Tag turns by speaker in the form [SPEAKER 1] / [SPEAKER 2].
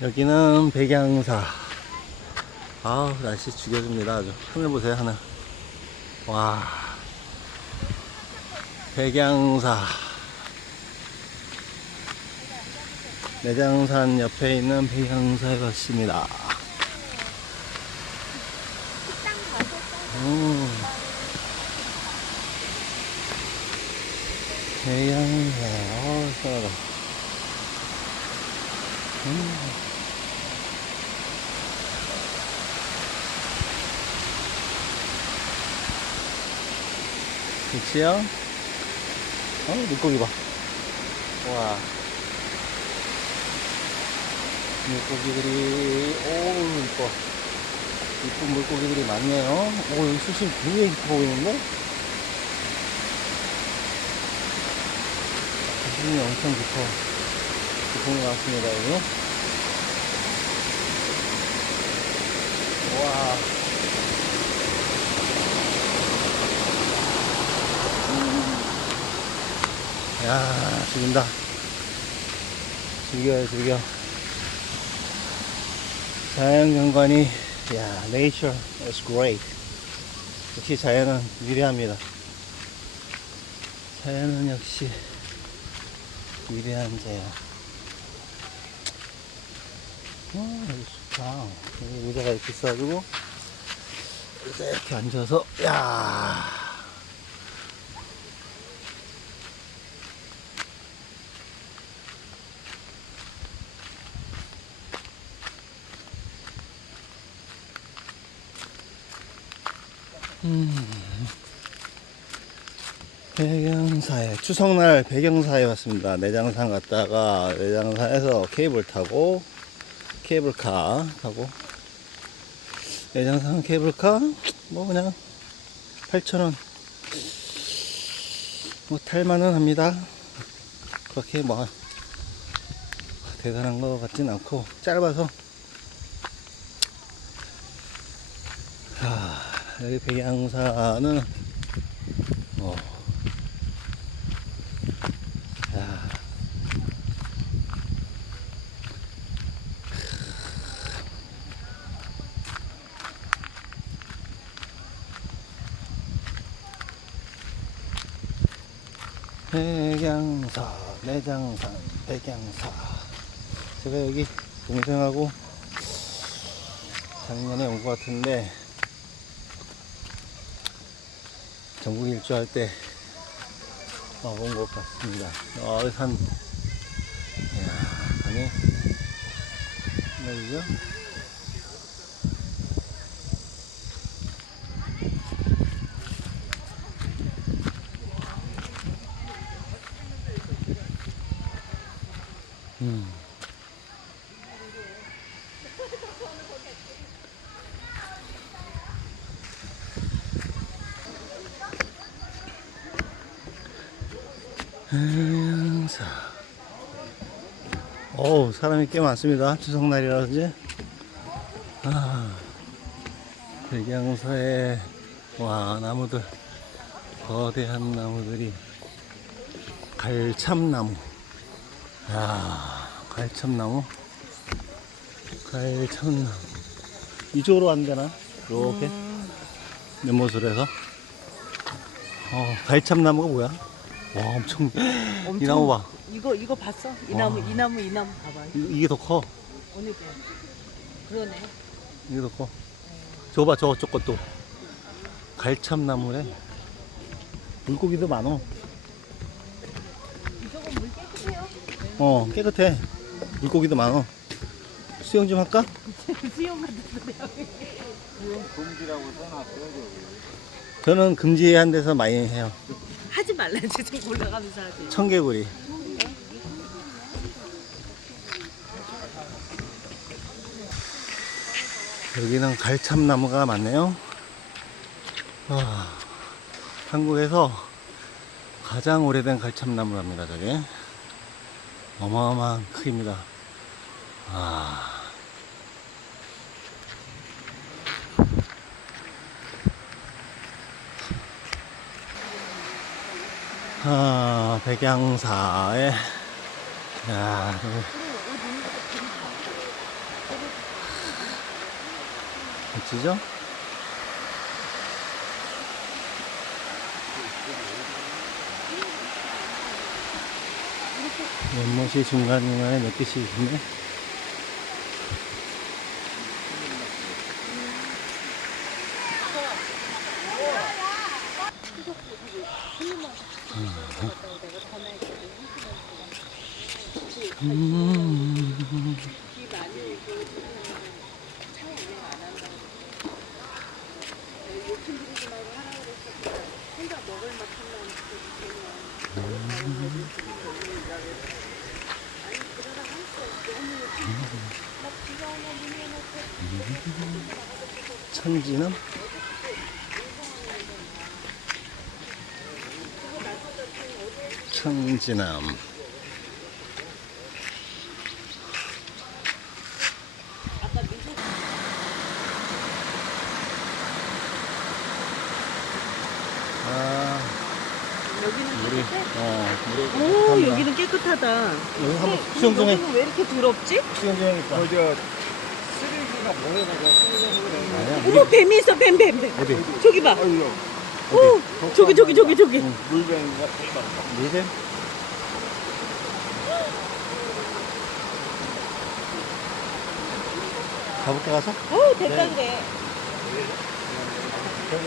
[SPEAKER 1] 여기는 백양사. 아 날씨 죽여줍니다. 아주. 하늘 보세요, 하늘. 와. 백양사. 내장산 옆에 있는 백양사에 왔습니다. 음. 백양사. 어, 시원하다. 음. 그치요? 어, 물고기 봐. 와. 물고기들이, 오, 이뻐. 이쁜 물고기들이 많네요. 오, 여기 수심 굉장히 깊어 보이는데? 수심이 엄청 깊어. 깊은 것 같습니다, 여기. 와. 야, 죽인다. 즐겨요, 즐겨. 자연 경관이, 야, nature is great. 역시 자연은 위대합니다. 자연은 역시 위대한 자연. 어, 여기 좋다. 여기 의자가 이렇게 있어가지고, 이렇게 앉아서, 야 배경사에 추석날 배경사에 왔습니다. 내장산 갔다가 내장산에서 케이블 타고 케이블카 타고 내장산 케이블카 뭐 그냥 8,000원 뭐 탈만은 합니다. 그렇게 뭐 대단한 것 같진 않고 짧아서 여기 백양사는 어, 야. 백양사, 내장산, 백양사. 제가 여기 동생하고 작년에 온 것 같은데, 전국 일주할 때 와본 것 같습니다. 어, 산, 이야, 산이, 뭐이죠? 음. 행사. 어우, 사람이 꽤 많습니다. 추석날이라든지. 아, 백양사에, 와, 나무들. 거대한 나무들이. 갈참나무. 야 갈참나무. 갈참나무. 이쪽으로 안 되나? 이렇게. 네모스로 해서. 어, 갈참나무가 뭐야? 와, 엄청. 이 나무 봐.
[SPEAKER 2] 이거 이거 봤어? 이 나무 이 나무 이 나무 봐봐.
[SPEAKER 1] 이- 이게 더 커.
[SPEAKER 2] 어느 게? 그러네.
[SPEAKER 1] 이게 더 커. 저거 봐, 저거, 저것도 갈참나무래. 물고기도 많어.
[SPEAKER 2] 이쪽은 물 깨끗해요.
[SPEAKER 1] 어, 깨끗해. 물고기도 많어. 수영 좀 할까?
[SPEAKER 2] 수영 같은 소리야.
[SPEAKER 1] 저는 금지한 데서 많이 해요.
[SPEAKER 2] 하지 말라 지금 올라가면서 하지.
[SPEAKER 1] 청개구리. 여기는 갈참나무가 많네요. 아, 한국에서 가장 오래된 갈참나무랍니다, 저게. 어마어마한 크기입니다. 아. 아, 백양사에 야, 그 멋지죠? 연못이 중간중간에 몇 개씩 있네. 천지남 아
[SPEAKER 2] 여기는
[SPEAKER 1] 물이 어 물이
[SPEAKER 2] 오
[SPEAKER 1] 깨끗하다.
[SPEAKER 2] 깨끗하다.
[SPEAKER 1] 여기 한번
[SPEAKER 2] 근데
[SPEAKER 1] 수영 좀 해.
[SPEAKER 2] 여기는 왜 이렇게 더럽지?
[SPEAKER 1] 수영 좀 해야겠다
[SPEAKER 3] 어, 저 쓰레기가 모여가지고 쓰레기가 그래.
[SPEAKER 2] 어머 뱀이 있어 뱀 뱀 뱀.
[SPEAKER 1] 어디
[SPEAKER 2] 저기 봐.
[SPEAKER 3] 아유,
[SPEAKER 2] 오 저기 저기 저기 저기.
[SPEAKER 3] 물뱅이가 대박.
[SPEAKER 1] 물뱀 가볼까 가서?
[SPEAKER 2] 오 대박이래.
[SPEAKER 1] 저기